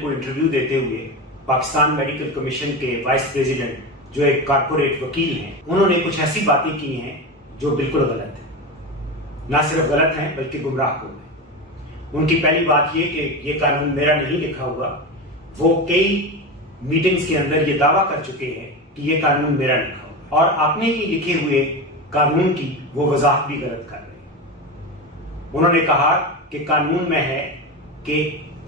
Channel को interview देते हुए पाकिस्तान मेडिकल कमीशन के वाइस प्रेसिडेंट जो एक कारपोरेट वकील हैं, उन्होंने कुछ ऐसी बातें की हैं जो बिल्कुल गलत है। ना सिर्फ गलत हैं बल्कि गुमराहकुन है। उनकी पहली बात ये कि ये कानून मेरा नहीं लिखा हुआ। वो कई मीटिंग्स के अंदर ये दावा कर चुके हैं कि ये कानून मेरा लिखा हुआ, और अपने ही लिखे हुए कानून की वो वजाहत भी गलत कर रहे हैं। उन्होंने कहा कि कानून में है कि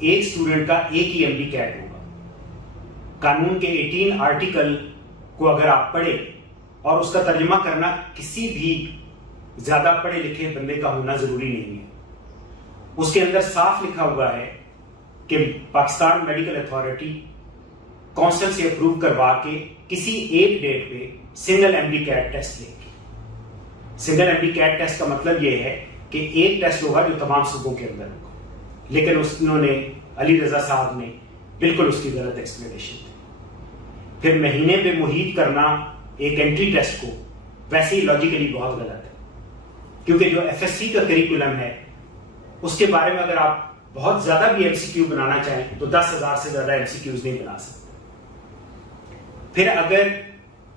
एक स्टूडेंट का एक ही एमडी कैट होगा। कानून के 18 आर्टिकल को अगर आप पढ़े और उसका तर्जुमा करना किसी भी ज्यादा पढ़े लिखे बंदे का होना जरूरी नहीं है। उसके अंदर साफ लिखा हुआ है कि पाकिस्तान मेडिकल अथॉरिटी काउंसिल से अप्रूव करवा के किसी एक डेट पे सिंगल एमडी कैट टेस्ट लेगी। सिंगल एमडी कैट टेस्ट का मतलब यह है कि एक टेस्ट होगा जो तमाम सूबों के अंदर होगा, लेकिन उन्होंने अली रजा साहब ने बिल्कुल उसकी गलत एक्सप्लेनेशन दी। फिर महीने पे मुहीत करना एक एंट्री टेस्ट को वैसे ही लॉजिकली बहुत गलत है, क्योंकि जो एफएससी का करिकुलम है उसके बारे में अगर आप बहुत ज्यादा भी एमसीक्यू बनाना चाहें तो 10,000 से ज्यादा एमसीक्यूज नहीं बना सकते। फिर अगर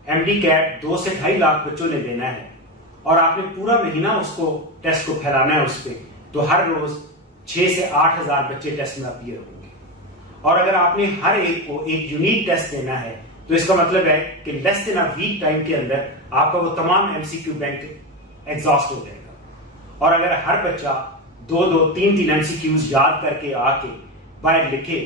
एमडी कैट 2 से 2.5 लाख बच्चों ने देना है और आपने पूरा महीना उसको टेस्ट को फैलाना है उस पर, तो हर रोज 6 से 8,000 बच्चे टेस्ट में अपीयर होंगे। और अगर आपने हर एक को एक यूनिक टेस्ट देना है तो इसका मतलब है कि less than a week time के अंदर आपका वो तमाम एमसीक्यू बैंक एग्जॉस्ट हो जाएगा। और अगर हर बच्चा 2-2, 3-3 एमसीक्यूज याद करके आके बाहर लिखे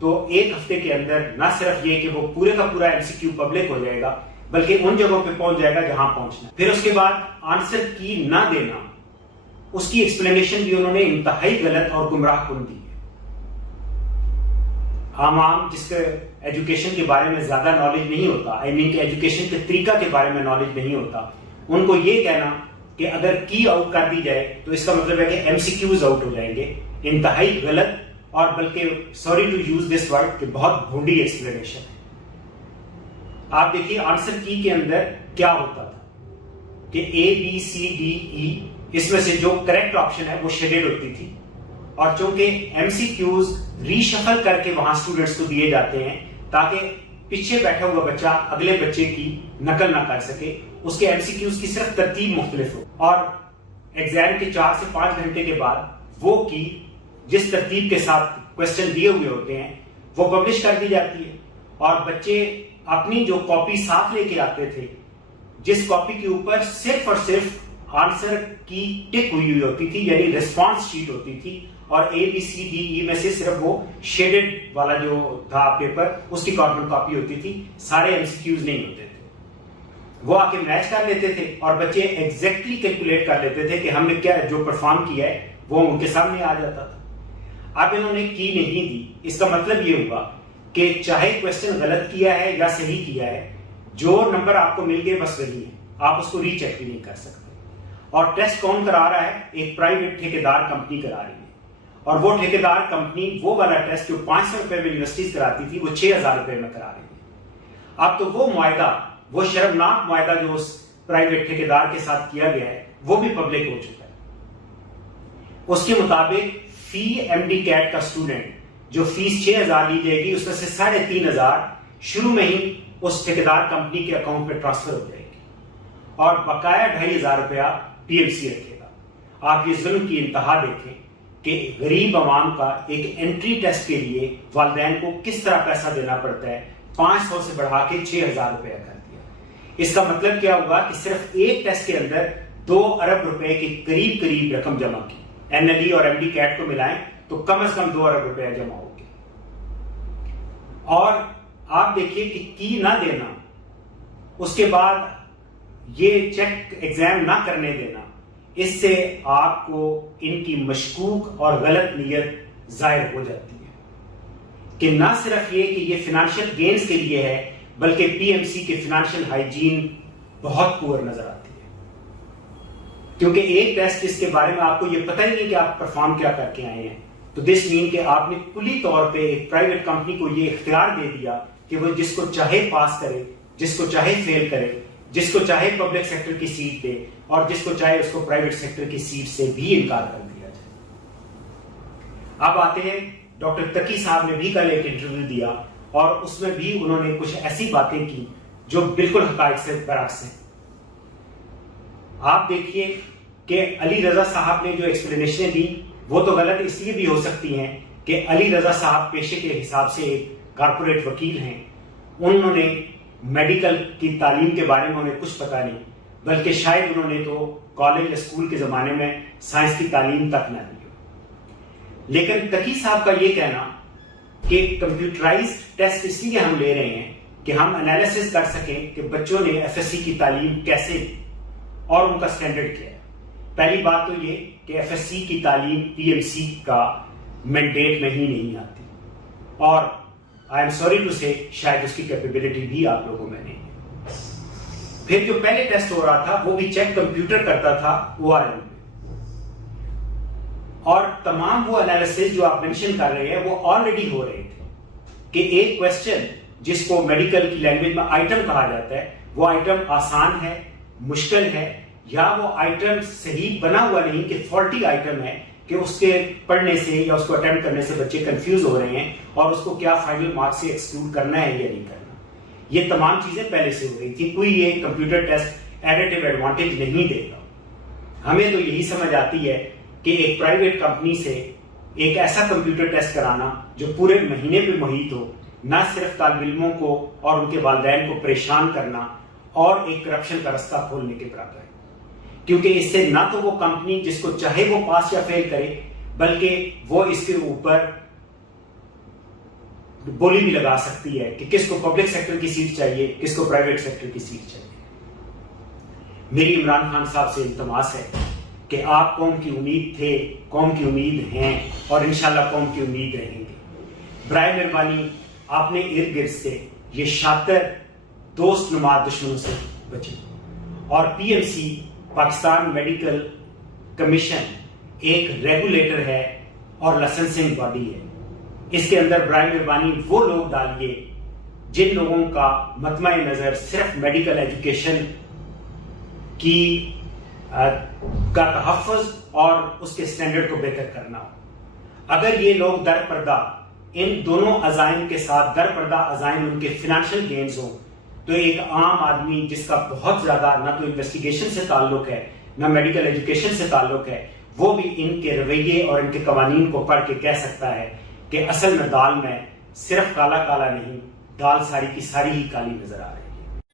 तो एक हफ्ते के अंदर न सिर्फ ये कि वो पूरे का पूरा एमसीक्यू पब्लिक हो जाएगा, बल्कि उन जगहों पे पहुंच जाएगा जहां पहुंचना। फिर उसके बाद आंसर की ना देना, उसकी एक्सप्लेनेशन भी उन्होंने इंतहाई गलत और गुमराहकुन दी है। आम जिसके एजुकेशन के बारे में ज्यादा नॉलेज नहीं होता, आई मीन एजुकेशन के तरीका के बारे में नॉलेज नहीं होता, उनको ये कहना कि अगर की आउट कर दी जाए तो इसका मतलब है कि एमसीक्यूज आउट हो जाएंगे, इंतहाई गलत और बल्कि sorry to use this word कि बहुत भोंडी एक्सप्लेनेशन है। आप देखिए आंसर की के अंदर क्या होता था कि ABCDE, इसमें से जो करेक्ट ऑप्शन है वो शेडेड होती थी, और चूंकि एमसीक्यूज रीशफल करके वहां स्टूडेंट्स को दिए जाते हैं ताकि पीछे बैठा हुआ बच्चा अगले बच्चे की नकल ना कर सके, उसके एमसीक्यूज की सिर्फ तरतीब मुख्तलिफ हो, और एग्जाम के 4 से 5 घंटे के बाद वो की जिस तरतीब के साथ क्वेश्चन दिए हुए होते हैं वो पब्लिश कर दी जाती है, और बच्चे अपनी जो कॉपी साथ लेके आते थे, जिस कॉपी के ऊपर सिर्फ और सिर्फ आंसर की टिक हुई होती थी, यानी रिस्पॉन्स शीट होती थी, और ABCDE में से सिर्फ वो शेडेड वाला जो था पेपर उसकी कॉर्बन कॉपी होती थी, सारे एमसीक्यूज नहीं होते थे। वो आके मैच कर लेते थे और बच्चे एग्जैक्टली कैलकुलेट कर लेते थे कि हमने क्या जो परफॉर्म किया है वो उनके सामने आ जाता था। अब इन्होंने की नहीं दी, इसका मतलब ये हुआ कि चाहे क्वेश्चन गलत किया है या सही किया है, जो नंबर आपको मिल गए बस वही है, आप उसको रीचेक भी नहीं कर सकते। और टेस्ट कौन करा रहा है? एक प्राइवेट ठेकेदार कंपनी करा रही है, और वो ठेकेदार कंपनी वो वाला टेस्ट जो 500 रुपए में यूनिवर्सिटीज कराती थी वो 6,000 रुपए में करा रही है। अब तो वो मुआहदा, वो शर्मनाक मुआहदा जो उस प्राइवेट ठेकेदार के साथ किया गया है वो भी पब्लिक हो चुका है। उसके मुताबिक फी एमडी कैट का स्टूडेंट जो फीस 6,000 ली जाएगी उसमें से 3,500 शुरू में ही उस ठेकेदार कंपनी के अकाउंट में ट्रांसफर हो जाएगी, और बकाया 2,500 रुपया PMC रखेगा। आप ये जुल्म की इंतहा देखें कि गरीब आवाम का एक एंट्री टेस्ट के लिए वालिदैन को किस तरह पैसा देना पड़ता है। 500 से बढ़ा के 6,000 रुपया कर दिया। इसका मतलब क्या हुआ कि सिर्फ एक टेस्ट के अंदर 2 अरब रुपए के करीब रकम जमा की। NLE और MD कैट को मिलाएं तो कम से कम 2 अरब रुपया जमा होगी। और आप देखिए कि की ना देना, उसके बाद ये चेक एग्जाम ना करने देना, इससे आपको इनकी मशकूक और गलत नीयत जाहिर हो जाती है कि ना सिर्फ ये कि ये फाइनेंशियल गेन्स के लिए है, बल्कि PMC के फाइनेंशियल हाइजीन बहुत पुअर नजर आती है। क्योंकि एक टेस्ट जिसके बारे में आपको ये पता ही नहीं कि आप परफॉर्म क्या करके आए हैं, तो दिस मीन कि आपने कुली तौर पे एक प्राइवेट कंपनी को ये इख्तियार दे दिया कि वो जिसको चाहे पास करे, जिसको चाहे फेल करे, जिसको चाहे पब्लिक सेक्टर की सीट दे, और जिसको चाहे उसको प्राइवेट सेक्टर की सीट से भी इनकार कर दिया जाए। अब आते हैं ڈاکٹر تقی صاحب نے بھی کل ایک انٹرویو دیا اور اس میں بھی انہوں نے کچھ ایسی باتیں کی جو بالکل حقائق سے برعکس ہیں. آپ دیکھیے کہ علی رضا صاحب نے جو ایکسپلینیشنیں دی وہ تو غلط اس لیے بھی ہو سکتی ہیں کہ علی رضا صاحب پیشے کے حساب سے ایک کارپوریٹ وکیل ہیں. انہوں نے میڈیکل کی تعلیم کے بارے میں انہیں کچھ پتا نہیں، بلکہ شاید انہوں نے تو کالج یا اسکول کے زمانے میں سائنس کی تعلیم تک نہ دی. لیکن تقی صاحب کا یہ کہنا کہ کمپیوٹرائزڈ ٹیسٹ اس لیے ہم لے رہے ہیں کہ ہم انالیسس کر سکیں کہ بچوں نے ایف ایس سی کی تعلیم کیسے دی اور ان کا اسٹینڈرڈ کیا ہے. پہلی بات تو یہ کہ ایف ایس سی کی تعلیم پی ایم سی کا مینڈیٹ میں ہی نہیں آتی، اور آئی ایم سوری ٹو سے شاید اس کی کیپیبلٹی بھی آپ لوگوں میں نہیں ہے. پھر جو پہلے ٹیسٹ ہو رہا تھا وہ بھی چیک کمپیوٹر کرتا تھا ORM میں، اور تمام وہ انالیسس جو آپ مینشن کر رہے ہیں وہ آلریڈی ہو رہے تھے کہ ایک کوشچن جس کو میڈیکل کی لینگویج میں آئٹم کہا جاتا ہے، وہ آئٹم آسان ہے، مشکل ہے، یا وہ آئٹم صحیح بنا ہوا نہیں کہ فالٹی آئٹم ہے کہ اس کے پڑھنے سے یا اس کو اٹیمپٹ کرنے سے بچے کنفیوز ہو رہے ہیں اور اس کو کیا فائنل مارک سے ایکسکلوڈ کرنا ہے یا نہیں کرنا. یہ تمام چیزیں پہلے سے ہو رہی تھی. کوئی یہ کمپیوٹر ٹیسٹ ایڈیٹو ایڈوانٹیج نہیں دے گا. ہمیں تو یہی سمجھ آتی ہے کہ ایک پرائیویٹ کمپنی سے ایک ایسا کمپیوٹر ٹیسٹ کرانا جو پورے مہینے پہ محیط ہو، نہ صرف طالب علموں کو اور ان کے والدین کو پریشان کرنا اور ایک کرپشن کا رستہ کھولنے کے برابر ہے. کیونکہ اس سے نہ تو وہ کمپنی جس کو چاہے وہ پاس یا فیل کرے، بلکہ وہ اس کے اوپر بولی بھی لگا سکتی ہے کہ کس کو پبلک سیکٹر کی سیٹ چاہیے، کس کو پرائیویٹ سیکٹر کی سیٹ چاہیے. میری عمران خان صاحب سے التماس ہے کہ آپ قوم کی امید تھے، قوم کی امید ہیں، اور انشاءاللہ قوم کی امید رہیں گے. برائے مہربانی آپ نے ارد گرد سے یہ شاطر دوست نما دشمنوں سے بچیں. اور P M C Pakistan Medical Commission ایک ریگولیٹر ہے اور لائسنسنگ باڈی ہے. اس کے اندر برائے مہربانی وہ لوگ ڈالیے جن لوگوں کا مطمع نظر صرف میڈیکل ایجوکیشن کی کا تحفظ اور اس کے سٹینڈرڈ کو بہتر کرنا ہو. اگر یہ لوگ در پردہ ان دونوں عزائم کے ساتھ در پردہ عزائم ان کے فنانشل گینز ہوں، تو ایک عام آدمی جس کا بہت زیادہ نہ تو انویسٹیگیشن سے تعلق ہے نہ میڈیکل ایجوکیشن سے تعلق ہے، وہ بھی ان کے رویے اور ان کے قوانین کو پڑھ کے کہہ سکتا ہے کہ اصل میں دال میں صرف کالا کالا نہیں، دال ساری کی ساری ہی کالی نظر آ رہی ہے.